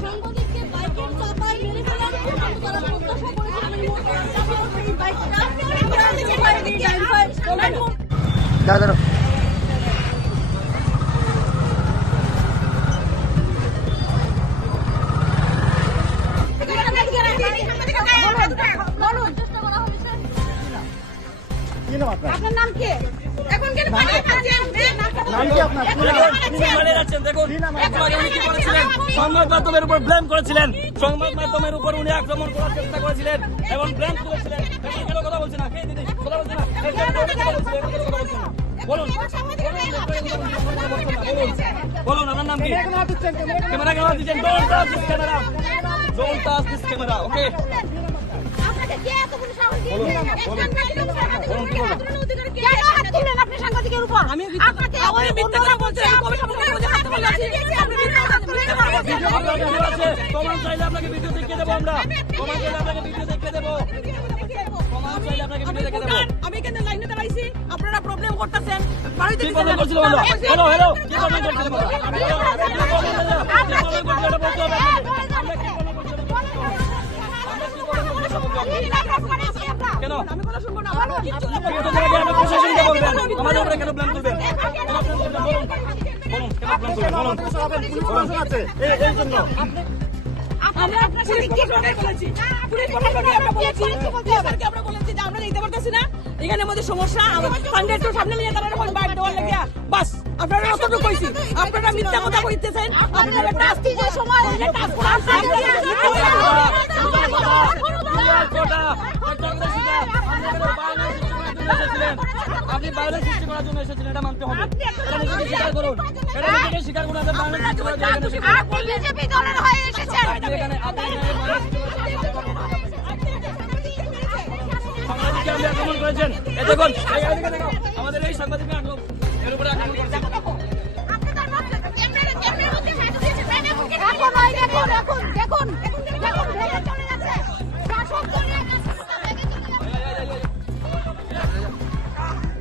সাংবাদিককে বাইকের চাপায় মেরে ফেলার তারা প্রত্যাশা করেছিলেন। আপনার নাম কি? এখন কেন পালিয়ে যাচ্ছেন? নাম কি আপনার? পালিয়ে যাচ্ছেন? দেখুন একটু আগে উনি কি করেছিলেন? সংবাদ মাধ্যমের উপর ব্লেম করেছিলেন। সংবাদ মাধ্যমের উপর উনি আক্রমণ করার চেষ্টা করেছিলেন এবং ব্লেম করেছিলেন। এখন কেন কথা বলছেন না? কে দিদি কথা বলছেন না? বলুন বলুন আপনার নাম কি? ক্যামেরা কেন দিচ্ছেন? Don't touch this camera, don't touch this camera. Okay প্রমাণ চাইলে আপনাকে ভিডিও দেখিয়ে দেবো আমরা। প্রমাণ চাইলে আপনাকে ভিডিও দেখিয়ে দেবো। প্রমাণ চাইলে আপনাকে ভিডিও দেখিয়ে দেবো। আমি এখানে লাইনে দাঁড়াইছি, আপনারা প্রবলেম করতেছেন। কি প্রবলেম করছিলাম আমরা? হ্যালো হ্যালো কি প্রবলেম করছিলাম আমরা? কেন আমি কথা শুনবো না। প্রশাসনকে বলবেন আমাদের উপরে কেন ব্লেম করবেন? বলুন কেন ব্লেম করবেন? এই জন্য আমরা আপনার সাথে কি কথা বলেছি? পুলিশ প্রশাসনকে আমরা বলেছি, স্যারকে আমরা বলেছি যে আমরা দিতে পারতেছি না, এখানে আমাদের সমস্যা। আমরা একটু সামনে নিয়ে দাঁড়ানো হয় বাইরে দেওয়ার লাগিয়া বাস। আপনারা অতটুকু কইছি, আপনারা মিথ্যা কথা কইতেছেন। আপনারা টাস্ক যে সময় টাস্ক আপনি বাইরে সৃষ্টি করার জন্য এসেছিলেন, এটা মানতে হবে। স্বীকার করুন, এটা নিজেকে স্বীকার করুন। আক্রমণ করেছেন। দেখুন আমাদের এই সাংবাদিক এর উপরে